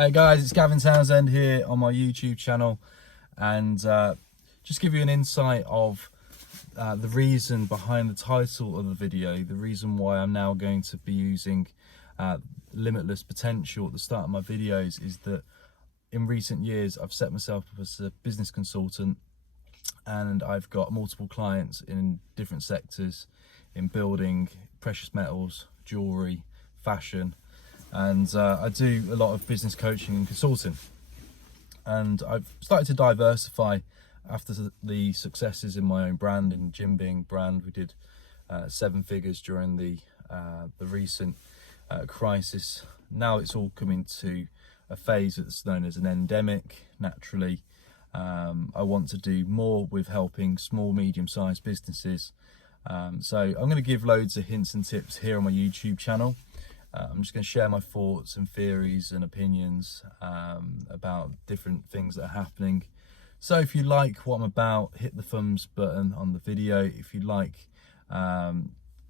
Hey guys, it's Gavin Townsend here on my YouTube channel, and just give you an insight of the reason behind the title of the video, the reason why I'm now going to be using Limitless Potential at the start of my videos is that in recent years I've set myself up as a business consultant, and I've got multiple clients in different sectors, in building, precious metals, jewellery, fashion, and I do a lot of business coaching and consulting. And I've started to diversify after the successes in my own brand, in Jim Bing brand. We did 7 figures during the recent crisis. Now it's all coming to a phase that's known as an endemic. Naturally, I want to do more with helping small, medium-sized businesses. So I'm going to give loads of hints and tips here on my YouTube channel. I'm just going to share my thoughts and theories and opinions about different things that are happening. So if you like what I'm about, hit the thumbs button on the video. If you like,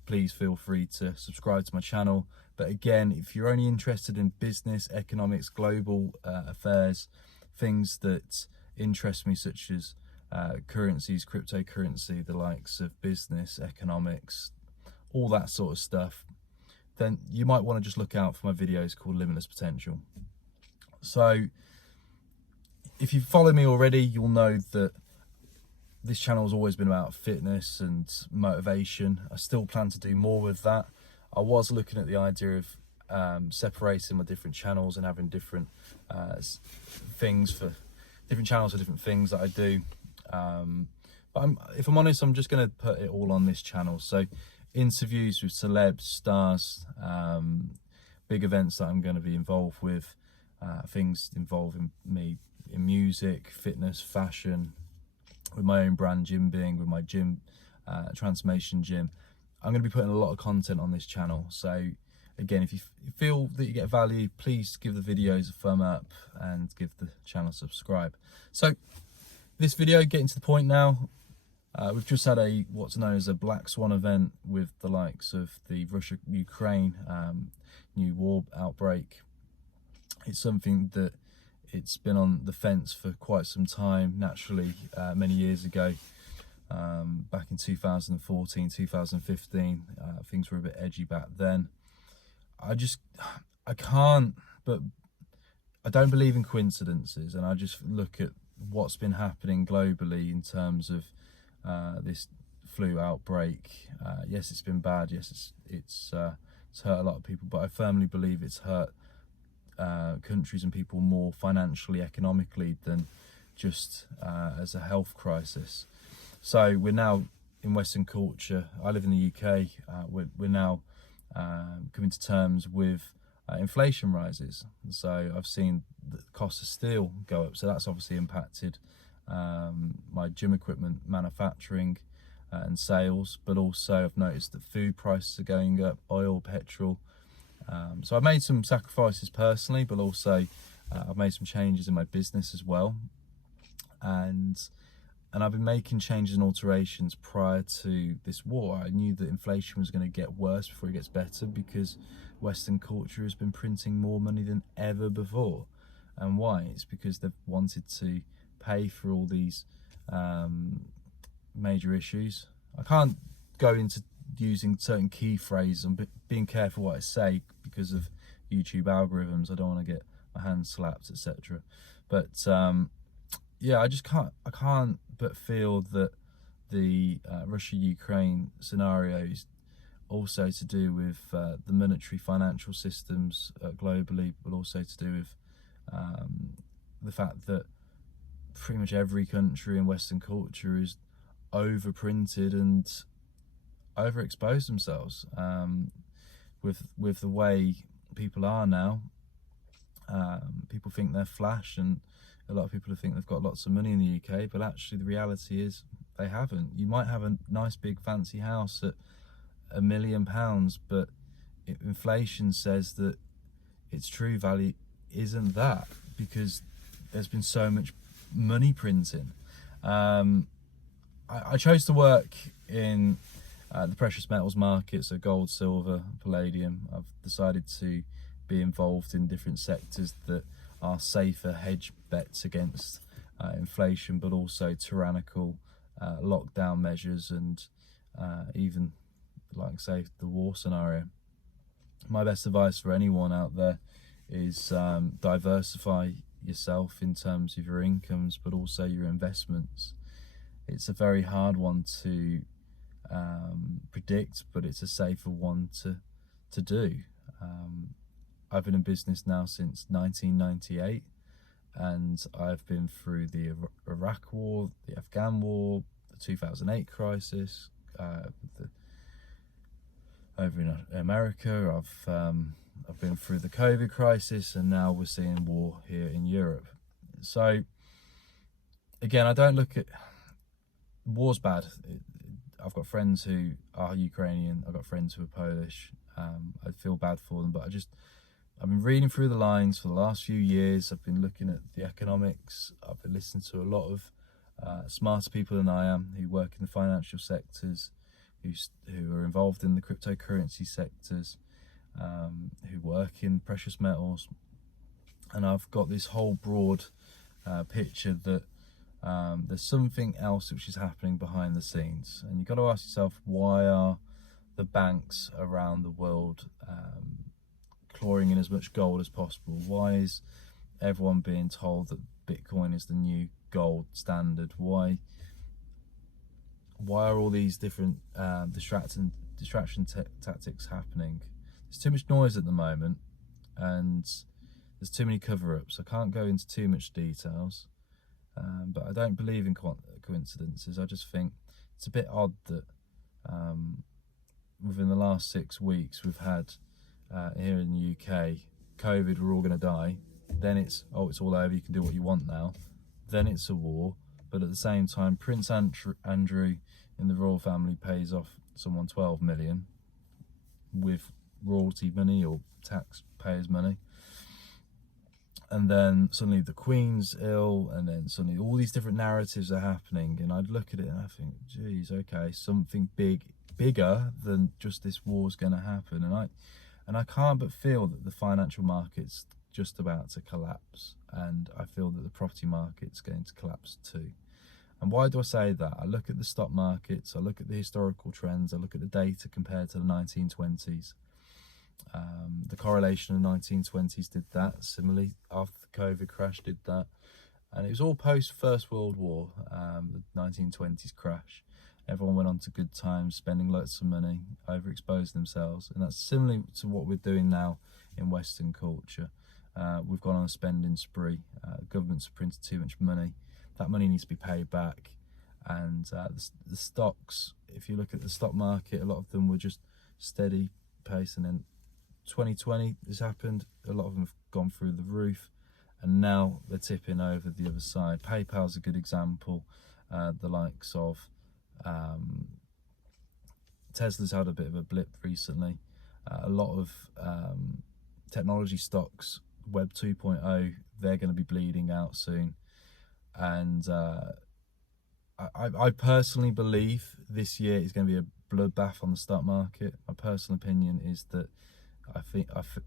please feel free to subscribe to my channel. But again, if you're only interested in business, economics, global affairs, things that interest me, such as currencies, cryptocurrency, the likes of business, economics, all that sort of stuff, then you might want to just look out for my videos called Limitless Potential. So if you follow me already, you'll know that this channel has always been about fitness and motivation. I still plan to do more with that. I was looking at the idea of separating my different channels and having different things for different channels for different things that I do. But if I'm honest, I'm just going to put it all on this channel. So interviews with celebs, stars, big events that I'm going to be involved with, things involving me in music, fitness, fashion, with my own brand Jim Bing, with my gym, transformation gym. I'm going to be putting a lot of content on this channel. So again, if you feel that you get value, please give the videos a thumb up and give the channel a subscribe. So this video, getting to the point now. We've just had what's known as a Black Swan event with the likes of the Russia-Ukraine new war outbreak. It's something that it's been on the fence for quite some time. Naturally, many years ago, back in 2014, 2015, things were a bit edgy back then. I don't believe in coincidences, and I just look at what's been happening globally in terms of this flu outbreak. Yes, it's been bad. Yes, it's hurt a lot of people, but I firmly believe it's hurt countries and people more financially, economically, than just as a health crisis. So we're now in Western culture. I live in the UK. We're now coming to terms with inflation rises. So I've seen the cost of steel go up. So that's obviously impacted my gym equipment manufacturing and sales, but also I've noticed that food prices are going up, oil, petrol. So I've made some sacrifices personally, but also I've made some changes in my business as well. And I've been making changes and alterations prior to this war. I knew that inflation was going to get worse before it gets better, because Western culture has been printing more money than ever before. And why? It's because they've wanted to pay for all these major issues. I can't go into using certain key phrases. I'm being careful what I say because of YouTube algorithms. I don't want to get my hands slapped, etc. But yeah, I can't but feel that the Russia-Ukraine scenario is also to do with the monetary financial systems globally, but also to do with the fact that pretty much every country in Western culture is overprinted and overexposed themselves with the way people are now. People think they're flash, and a lot of people think they've got lots of money in the UK, but actually the reality is they haven't. You might have a nice big fancy house at £1 million, but inflation says that its true value isn't that, because there's been so much money printing. I chose to work in the precious metals market, so gold, silver, palladium. I've decided to be involved in different sectors that are safer hedge bets against inflation, but also tyrannical lockdown measures and even, like say, the war scenario. My best advice for anyone out there is diversify yourself in terms of your incomes, but also your investments. It's a very hard one to predict, but it's a safer one to do. I've been in business now since 1998, and I've been through the Iraq War, the Afghan War, the 2008 crisis, over in America. I've been through the COVID crisis, and now we're seeing war here in Europe. So again, I don't look at war's bad. I've got friends who are Ukrainian. I've got friends who are Polish. I feel bad for them, but I've been reading through the lines for the last few years. I've been looking at the economics. I've been listening to a lot of smarter people than I am who work in the financial sectors, who are involved in the cryptocurrency sectors, who work in precious metals. And I've got this whole broad picture that there's something else which is happening behind the scenes. And you've got to ask yourself, why are the banks around the world clawing in as much gold as possible? Why is everyone being told that Bitcoin is the new gold standard? Why are all these different distraction tactics happening? There's too much noise at the moment, and there's too many cover-ups. I can't go into too much details, but I don't believe in coincidences. I just think it's a bit odd that within the last 6 weeks we've had here in the UK, COVID, we're all going to die. Then it's all over, you can do what you want now. Then it's a war. But at the same time, Prince Andrew in the royal family pays off someone 12 million with royalty money or taxpayers' money. And then suddenly the Queen's ill, and then suddenly all these different narratives are happening. And I'd look at it and I think, geez, okay, something bigger than just this war's going to happen. And I can't but feel that the financial market's just about to collapse, and I feel that the property market's going to collapse too. And why do I say that? I look at the stock markets, I look at the historical trends, I look at the data compared to the 1920s. The correlation of the 1920s did that. Similarly, after the COVID crash did that. And it was all post First World War, the 1920s crash. Everyone went on to good times, spending lots of money, overexposed themselves. And that's similar to what we're doing now in Western culture. We've gone on a spending spree. Governments have printed too much money. That money needs to be paid back. And the stocks, if you look at the stock market, a lot of them were just steady pace. And then 2020 has happened. A lot of them have gone through the roof. And now they're tipping over the other side. PayPal's a good example. The likes of Tesla's had a bit of a blip recently. A lot of technology stocks, Web 2.0, they're going to be bleeding out soon. And I personally believe this year is going to be a bloodbath on the stock market. My personal opinion is that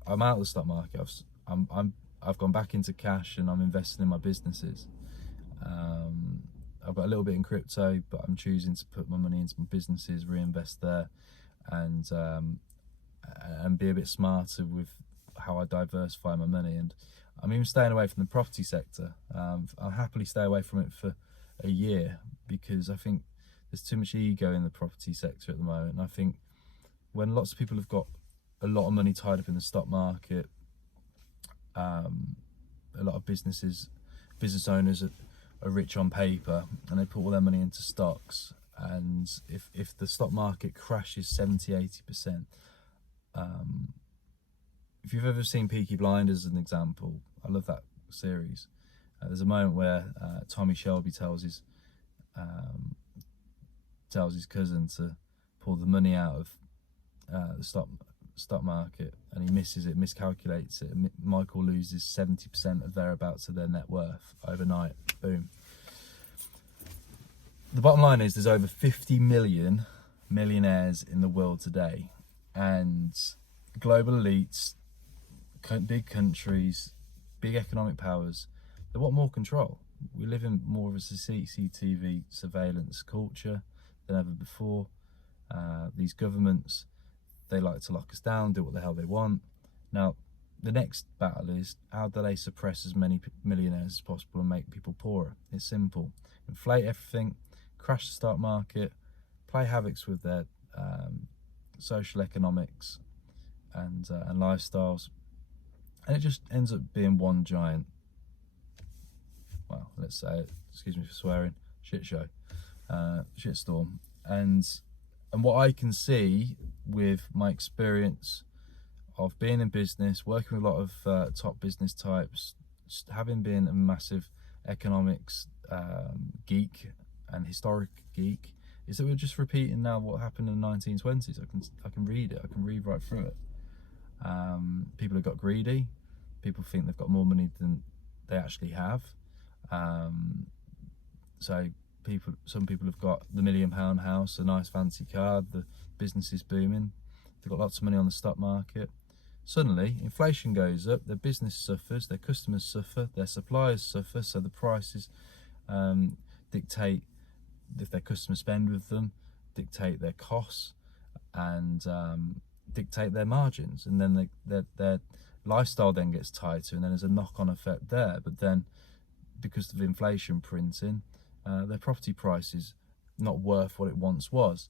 I'm out of the stock market. I've gone back into cash and I'm investing in my businesses. I've got a little bit in crypto, but I'm choosing to put my money into my businesses, reinvest there, and be a bit smarter with how I diversify my money. And I'm even staying away from the property sector. I'll happily stay away from it for a year, because I think there's too much ego in the property sector at the moment. And I think when lots of people have got a lot of money tied up in the stock market, a lot of business owners are rich on paper, and they put all their money into stocks. And if the stock market crashes 70-80%, if you've ever seen Peaky Blinders as an example, I love that series. There's a moment where Tommy Shelby tells his cousin to pull the money out of the stock market, and he misses it, miscalculates it, and Michael loses 70% of thereabouts of their net worth overnight. Boom. The bottom line is there's over 50 million millionaires in the world today, and global elites, big countries, big economic powers, they want more control. We live in more of a CCTV surveillance culture than ever before. These governments, they like to lock us down, do what the hell they want. Now, the next battle is how do they suppress as many millionaires as possible and make people poorer? It's simple. Inflate everything, crash the stock market, play havocs with their social economics and lifestyles, and it just ends up being one giant, well, let's say it, excuse me for swearing, shit show, shitstorm. And what I can see with my experience of being in business, working with a lot of top business types, having been a massive economics geek and historic geek, is that we're just repeating now what happened in the 1920s. I can read it, I can read right through it. People have got greedy, people think they've got more money than they actually have. So some people have got the £1 million house, a nice fancy car, the business is booming, they've got lots of money on the stock market. Suddenly inflation goes up, their business suffers, their customers suffer, their suppliers suffer, so the prices dictate if their customers spend with them, dictate their costs, and dictate their margins, and then their lifestyle then gets tighter, and then there's a knock-on effect there. But then, because of inflation printing, their property price is not worth what it once was.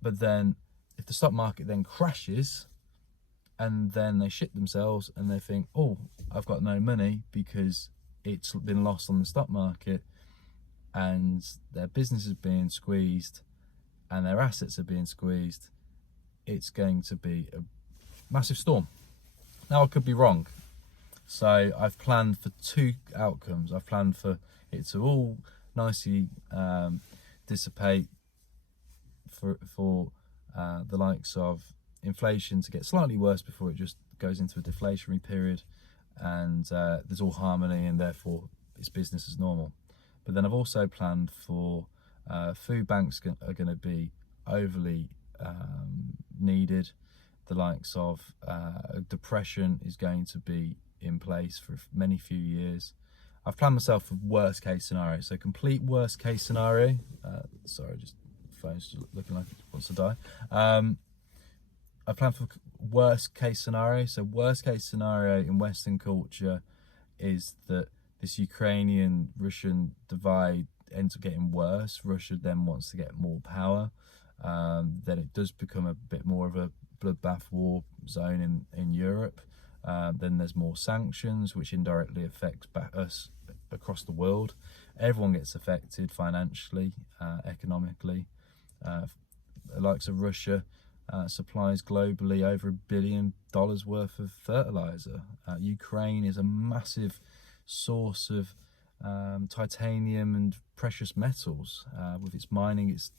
But then, if the stock market then crashes, and then they shit themselves, and they think, oh, I've got no money because it's been lost on the stock market, and their business is being squeezed, and their assets are being squeezed, it's going to be a massive storm. Now, I could be wrong. So I've planned for two outcomes. I've planned for it to all nicely dissipate, for the likes of inflation to get slightly worse before it just goes into a deflationary period, and there's all harmony, and therefore it's business as normal. But then I've also planned for food banks are going to be overly needed. The likes of depression is going to be in place for many few years. I've planned myself for worst case scenario, so complete worst case scenario. Sorry, just phone's just looking like it wants to die. I planned for worst case scenario. So worst case scenario in Western culture is that this Ukrainian-Russian divide ends up getting worse. Russia then wants to get more power. Then it does become a bit more of a bloodbath war zone in Europe. Then there's more sanctions, which indirectly affects us across the world. Everyone gets affected financially, economically. The likes of Russia supplies globally over $1 billion worth of fertilizer. Ukraine is a massive source of titanium and precious metals. With its mining, it's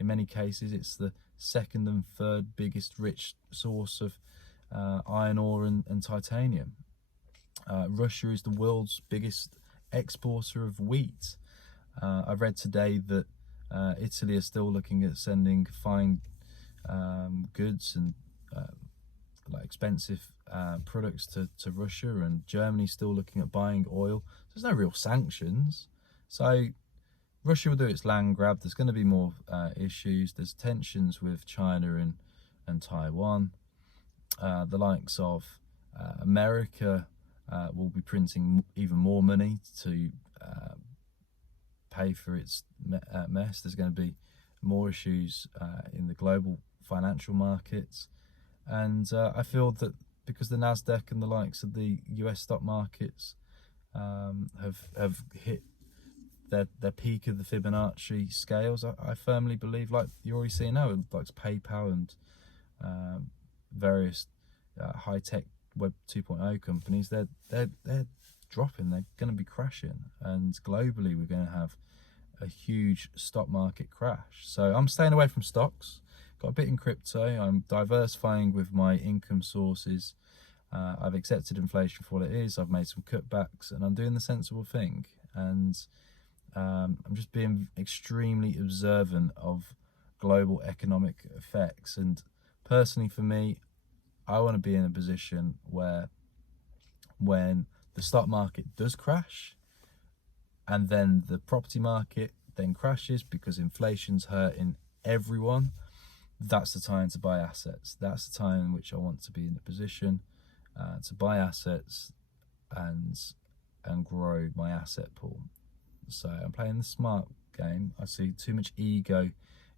in many cases it's the second and third biggest rich source of iron ore and titanium. Russia is the world's biggest exporter of wheat. I've read today that Italy is still looking at sending fine goods and like expensive products to Russia, and Germany's still looking at buying oil. There's no real sanctions, so Russia will do its land grab. There's going to be more issues. There's tensions with China and Taiwan. The likes of America will be printing even more money to pay for its mess. There's going to be more issues in the global financial markets, and I feel that because the Nasdaq and the likes of the US stock markets have hit their peak of the Fibonacci scales, I firmly believe, like you're already seeing now, like PayPal and various high-tech Web 2.0 companies, they're dropping. They're going to be crashing, and globally we're going to have a huge stock market crash. So I'm staying away from stocks. Got a bit in crypto. I'm diversifying with my income sources. I've accepted inflation for what it is. I've made some cutbacks, and I'm doing the sensible thing. And I'm just being extremely observant of global economic effects. And personally, for me, I want to be in a position where when the stock market does crash, and then the property market then crashes because inflation's hurting everyone, that's the time to buy assets. That's the time in which I want to be in a position to buy assets and grow my asset pool. So I'm playing the smart game. I see too much ego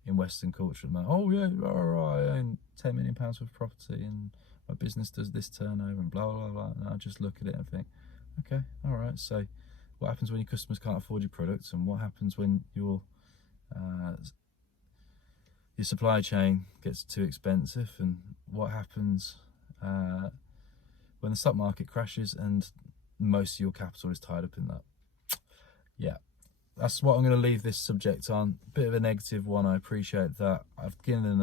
in Western culture. Oh yeah, I own £10 million worth of property and my business does this turnover and blah blah blah. And I just look at it and think, okay, all right. So what happens when your customers can't afford your products, and what happens when your supply chain gets too expensive, and what happens when the stock market crashes and most of your capital is tied up in that? Yeah, that's what I'm going to leave this subject on. A bit of a negative one, I appreciate that. I've given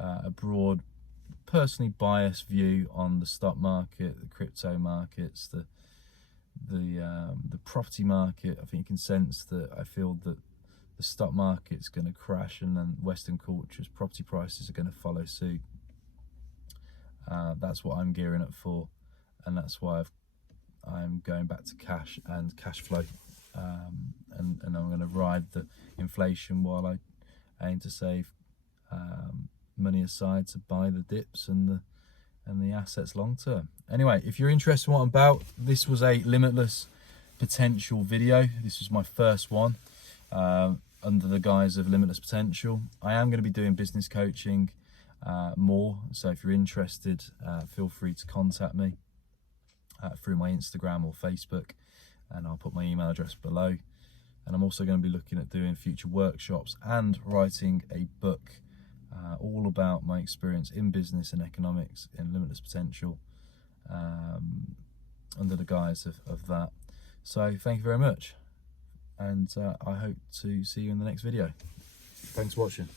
a broad, personally biased view on the stock market, the crypto markets, the property market. I think you can sense that I feel that the stock market's going to crash, and then Western culture's property prices are going to follow suit. That's what I'm gearing up for, and that's why I'm going back to cash and cash flow, and I'm going to ride the inflation while I aim to save money aside to buy the dips and the assets long term. Anyway, if you're interested in what I'm about, this was a Limitless Potential video. This was my first one under the guise of Limitless Potential. I am going to be doing business coaching more, so if you're interested, feel free to contact me through my Instagram or Facebook, and I'll put my email address below. And I'm also going to be looking at doing future workshops and writing a book all about my experience in business and economics in Limitless Potential, under the guise of that. So thank you very much, and I hope to see you in the next video. Thanks for watching.